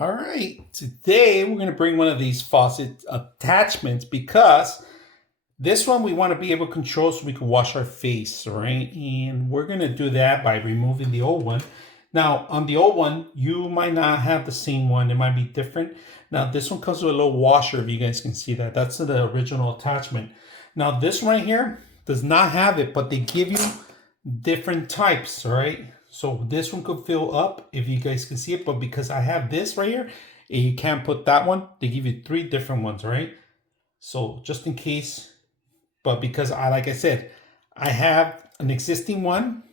All right, today we're going to bring one of these faucet attachments because this one we want to be able to control so we can wash our face, right? And we're going to do that by removing the old one. Now, on the old one, you might not have the same one. It might be different. Now, this one comes with a little washer, if you guys can see that. That's the original attachment. Now, this one right here does not have it, but they give you different types, all right? So this one could fill up if you guys can see it, but because I have this right here, and you can't put that one, they give you 3 different ones, all right? So just in case, but because like I said, I have an existing one,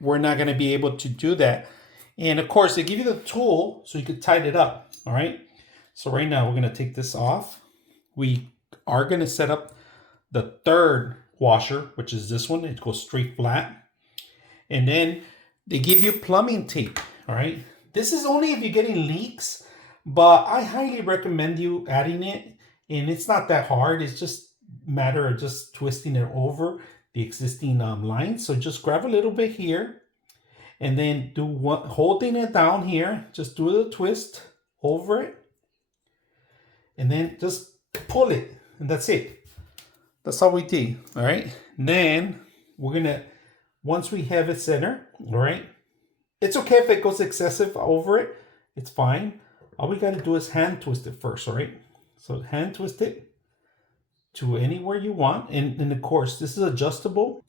we're not gonna be able to do that. And of course, they give you the tool so you can tighten it up, all right? So right now we're gonna take this off. We are gonna set up the third washer, which is this one. It goes straight flat. And then they give you plumbing tape, all right? This is only if you're getting leaks, but I highly recommend you adding it. And it's not that hard. It's just a matter of just twisting it over the existing line. So just grab a little bit here and then holding it down here, just do a twist over it and then just pull it, and that's it. That's all we do, all right? And then we're gonna, once we have it centered, all right? It's okay if it goes excessive over it. It's fine. All we got to do is hand twist it first, all right? So hand twist it to anywhere you want. And of course, this is adjustable.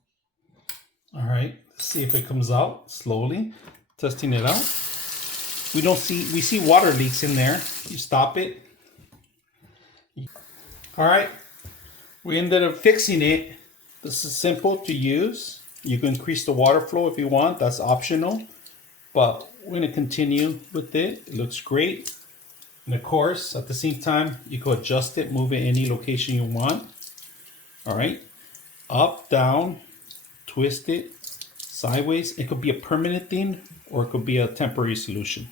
All right, let's see if it comes out slowly. Testing it out. We see water leaks in there. You stop it. All right, we ended up fixing it. This is simple to use. You can increase the water flow if you want. That's optional. But we're going to continue with it. It looks great. And of course, at the same time, you can adjust it, move it any location you want. All right. Up, down, twist it, sideways. It could be a permanent thing or it could be a temporary solution.